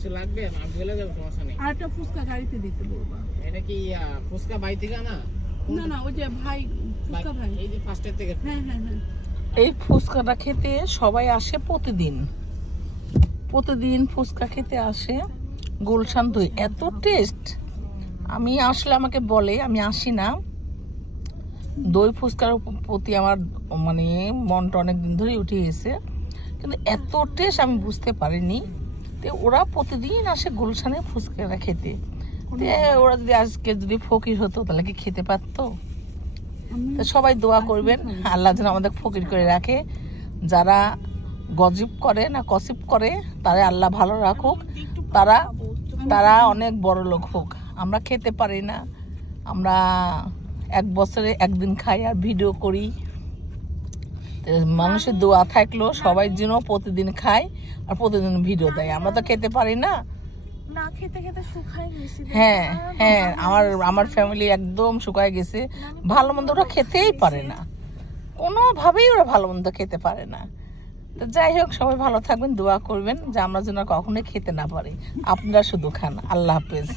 কিছু লাগবে? আমি বলে দেবো, সমস্যা নেই। আরেকটা ফুচকা গাড়িতে দিতে বলবা। এটা কি ফুচকা বাই থেকে না? না না, ওই যে ভাই, ফুচকা ভাই। এই যে ফার্স্টের থেকে। হ্যাঁ হ্যাঁ হ্যাঁ। এই ফুচকাটা খেতে সবাই আসে প্রতিদিন, প্রতিদিন ফুচকা খেতে আসে। গুলশান দই এত টেস্ট, আমি আসলে আমাকে বলে, আমি আসি না। দই ফুচকার প্রতি আমার মানে মনটা অনেক দিন ধরেই উঠে গেছে, কিন্তু এত টেস্ট আমি বুঝতে পারিনি। তো ওরা প্রতিদিন আসে গুলশানে ফুচকাটা খেতে। তো ওরা যদি আজকে যদি ফকির হতো তাহলে কি খেতে পারতো? তো সবাই দোয়া করবেন আল্লাহ যেন আমাদের ফকির করে রাখে। যারা গজিব করে না কসিব করে তারা আল্লাহ ভালো রাখুক, তারা তারা অনেক বড় লোক হোক। আমরা খেতে পারি না, আমরা এক বছরে একদিন খাই আর ভিডিও করি। তো মানুষের দোয়া থাকলো সবাই যেন প্রতিদিন খায় আর প্রতিদিন ভিডিও দেয়। আমরা তো খেতে পারি না। না খেতে খেতে শুকায় গেছি। হ্যাঁ হ্যাঁ, আমার ফ্যামিলি একদম শুকায় গেছে। ভালো মন্দ ওরা খেতেই পারে না, কোনোভাবেই ওরা ভালো মন্দ খেতে পারে না। তো যাই হোক, সবাই ভালো থাকবেন, দোয়া করবেন যে আমরা যেন কখনোই খেতে না পারি। আপনারা শুধু খান। আল্লাহ হাফেজ।